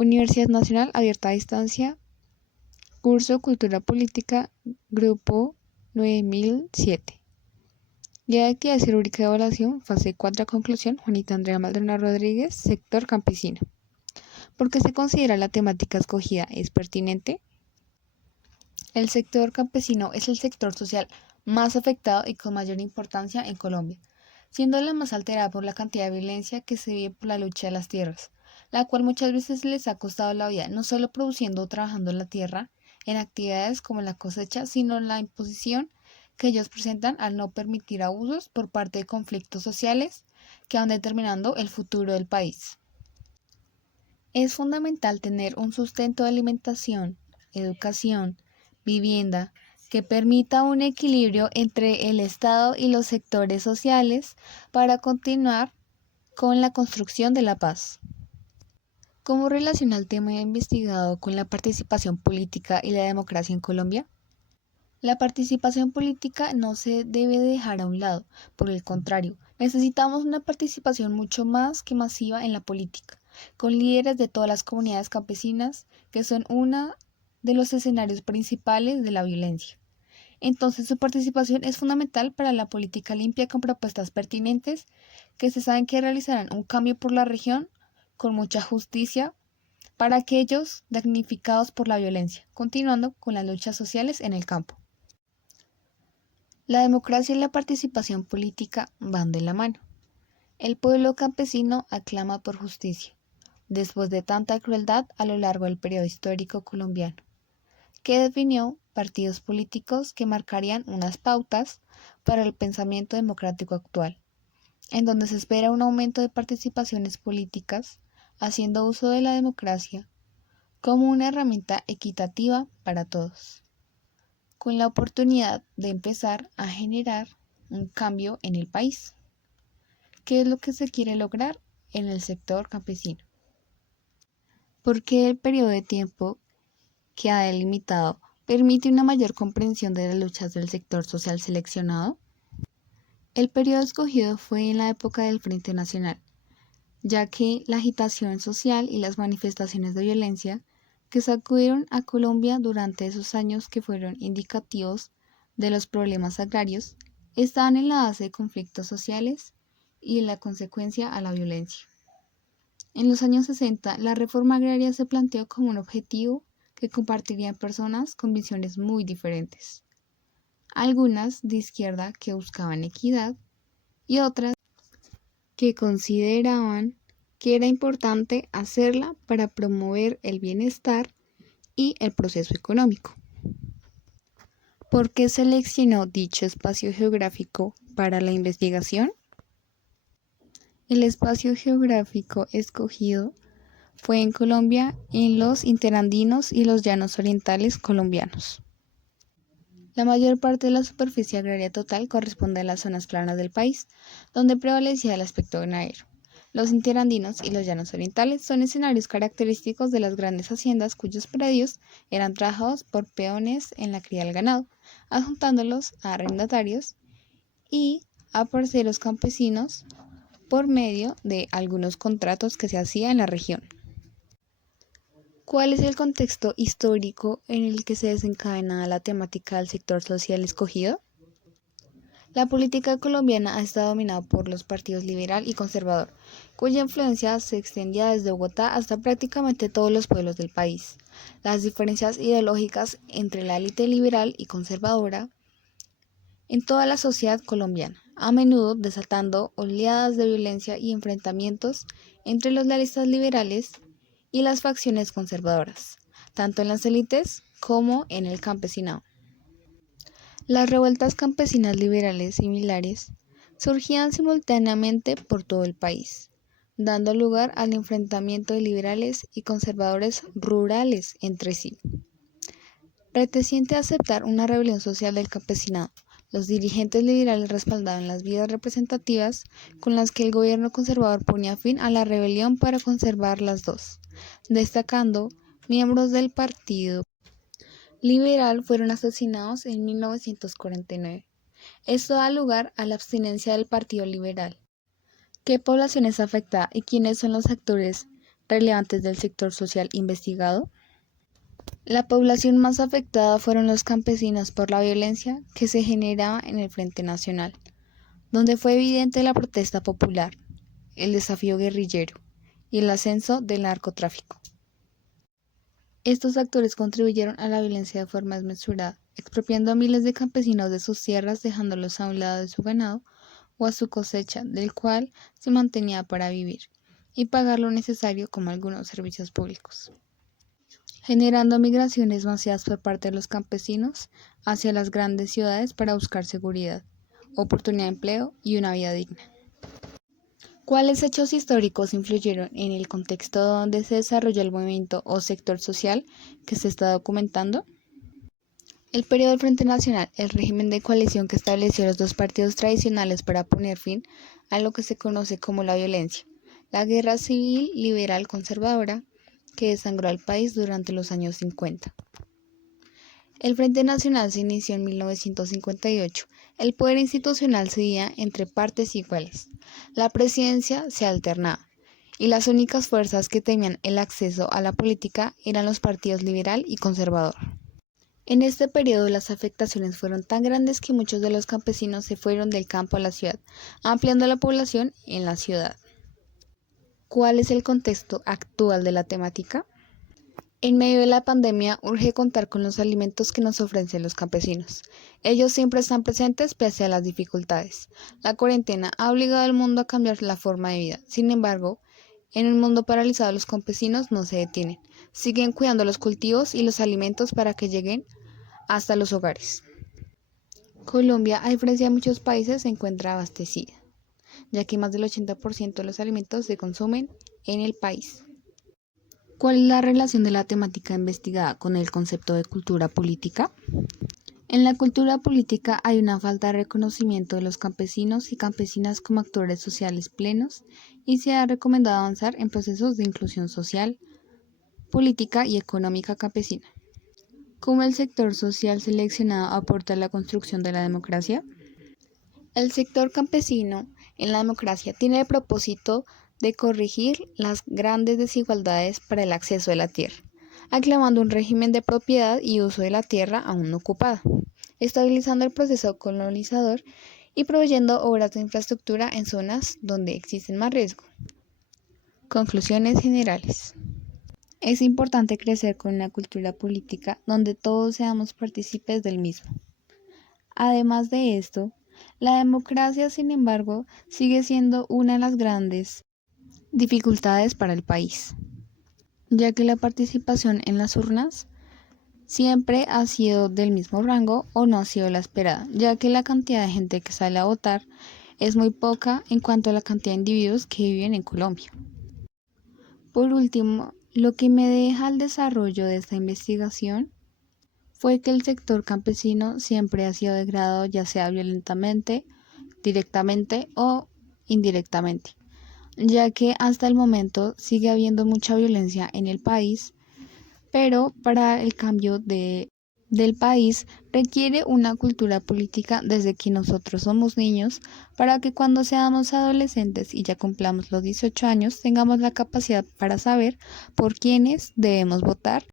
Universidad Nacional Abierta a Distancia, curso Cultura Política, grupo 9007. Guía de actividades y rúbrica de evaluación, fase 4, conclusión, Juanita Andrea Maldonado Rodríguez, sector campesino. ¿Por qué se considera la temática escogida es pertinente? El sector campesino es el sector social más afectado y con mayor importancia en Colombia, siendo la más alterada por la cantidad de violencia que se vive por la lucha de las tierras, la cual muchas veces les ha costado la vida, no solo produciendo o trabajando la tierra en actividades como la cosecha, sino la imposición que ellos presentan al no permitir abusos por parte de conflictos sociales que van determinando el futuro del país. Es fundamental tener un sustento de alimentación, educación, vivienda, que permita un equilibrio entre el Estado y los sectores sociales para continuar con la construcción de la paz. ¿Cómo relaciona el tema investigado con la participación política y la democracia en Colombia? La participación política no se debe dejar a un lado, por el contrario, necesitamos una participación mucho más que masiva en la política, con líderes de todas las comunidades campesinas, que son uno de los escenarios principales de la violencia. Entonces, su participación es fundamental para la política limpia con propuestas pertinentes que se saben que realizarán un cambio por la región con mucha justicia para aquellos damnificados por la violencia, continuando con las luchas sociales en el campo. La democracia y la participación política van de la mano. El pueblo campesino aclama por justicia, después de tanta crueldad a lo largo del periodo histórico colombiano, que definió partidos políticos que marcarían unas pautas para el pensamiento democrático actual, en donde se espera un aumento de participaciones políticas, haciendo uso de la democracia como una herramienta equitativa para todos, con la oportunidad de empezar a generar un cambio en el país. ¿Qué es lo que se quiere lograr en el sector campesino? Porque el periodo de tiempo que ha delimitado permite una mayor comprensión de las luchas del sector social seleccionado. El periodo escogido fue en la época del Frente Nacional, ya que la agitación social y las manifestaciones de violencia que sacudieron a Colombia durante esos años, que fueron indicativos de los problemas agrarios, estaban en la base de conflictos sociales y en la consecuencia a la violencia. En los años 60, la reforma agraria se planteó como un objetivo que compartirían personas con visiones muy diferentes. Algunas de izquierda que buscaban equidad y otras que consideraban que era importante hacerla para promover el bienestar y el proceso económico. ¿Por qué seleccionó dicho espacio geográfico para la investigación? El espacio geográfico escogido fue en Colombia, en los interandinos y los llanos orientales colombianos. La mayor parte de la superficie agraria total corresponde a las zonas planas del país, donde prevalecía el aspecto ganadero. Los interandinos y los llanos orientales son escenarios característicos de las grandes haciendas cuyos predios eran trabajados por peones en la cría del ganado, adjuntándolos a arrendatarios y a parceros campesinos por medio de algunos contratos que se hacía en la región. ¿Cuál es el contexto histórico en el que se desencadena la temática del sector social escogido? La política colombiana ha estado dominada por los partidos liberal y conservador, cuya influencia se extendía desde Bogotá hasta prácticamente todos los pueblos del país. Las diferencias ideológicas entre la élite liberal y conservadora en toda la sociedad colombiana, a menudo desatando oleadas de violencia y enfrentamientos entre los lealistas liberales y las facciones conservadoras, tanto en las élites como en el campesinado. Las revueltas campesinas liberales similares surgían simultáneamente por todo el país, dando lugar al enfrentamiento de liberales y conservadores rurales entre sí. Reticente a aceptar una rebelión social del campesinado, los dirigentes liberales respaldaban las vías representativas con las que el gobierno conservador ponía fin a la rebelión para conservar las dos, destacando miembros del partido liberal fueron asesinados en 1949. Esto da lugar a la abstinencia del Partido Liberal. ¿Qué población es afectada y quiénes son los actores relevantes del sector social investigado. La población más afectada fueron los campesinos por la violencia que se generaba en el Frente Nacional, donde fue evidente la protesta popular, el desafío guerrillero y el ascenso del narcotráfico. Estos actores contribuyeron a la violencia de forma desmesurada, expropiando a miles de campesinos de sus tierras, dejándolos a un lado de su ganado o a su cosecha, del cual se mantenía para vivir, y pagar lo necesario como algunos servicios públicos, generando migraciones masivas por parte de los campesinos hacia las grandes ciudades para buscar seguridad, oportunidad de empleo y una vida digna. ¿Cuáles hechos históricos influyeron en el contexto donde se desarrolló el movimiento o sector social que se está documentando? El periodo del Frente Nacional, el régimen de coalición que estableció los dos partidos tradicionales para poner fin a lo que se conoce como la violencia, la guerra civil liberal conservadora que desangró al país durante los años 50. El Frente Nacional se inició en 1958. El poder institucional se dividía entre partes iguales. La presidencia se alternaba, y las únicas fuerzas que tenían el acceso a la política eran los partidos liberal y conservador. En este periodo las afectaciones fueron tan grandes que muchos de los campesinos se fueron del campo a la ciudad, ampliando la población en la ciudad. ¿Cuál es el contexto actual de la temática? En medio de la pandemia urge contar con los alimentos que nos ofrecen los campesinos. Ellos siempre están presentes pese a las dificultades. La cuarentena ha obligado al mundo a cambiar la forma de vida. Sin embargo, en un mundo paralizado los campesinos no se detienen. Siguen cuidando los cultivos y los alimentos para que lleguen hasta los hogares. Colombia, a diferencia de muchos países, se encuentra abastecida, ya que más del 80% de los alimentos se consumen en el país. ¿Cuál es la relación de la temática investigada con el concepto de cultura política? En la cultura política hay una falta de reconocimiento de los campesinos y campesinas como actores sociales plenos y se ha recomendado avanzar en procesos de inclusión social, política y económica campesina. ¿Cómo el sector social seleccionado aporta a la construcción de la democracia? El sector campesino en la democracia tiene el propósito de corregir las grandes desigualdades para el acceso a la tierra, aclamando un régimen de propiedad y uso de la tierra aún no ocupada, estabilizando el proceso colonizador y proveyendo obras de infraestructura en zonas donde existen más riesgo. Conclusiones generales. Es importante crecer con una cultura política donde todos seamos partícipes del mismo. Además de esto, la democracia, sin embargo, sigue siendo una de las grandes dificultades para el país, ya que la participación en las urnas siempre ha sido del mismo rango o no ha sido la esperada, ya que la cantidad de gente que sale a votar es muy poca en cuanto a la cantidad de individuos que viven en Colombia. Por último, lo que me deja el desarrollo de esta investigación fue que el sector campesino siempre ha sido degradado, ya sea violentamente, directamente o indirectamente, ya que hasta el momento sigue habiendo mucha violencia en el país, pero para el cambio del país requiere una cultura política desde que nosotros somos niños, para que cuando seamos adolescentes y ya cumplamos los 18 años tengamos la capacidad para saber por quiénes debemos votar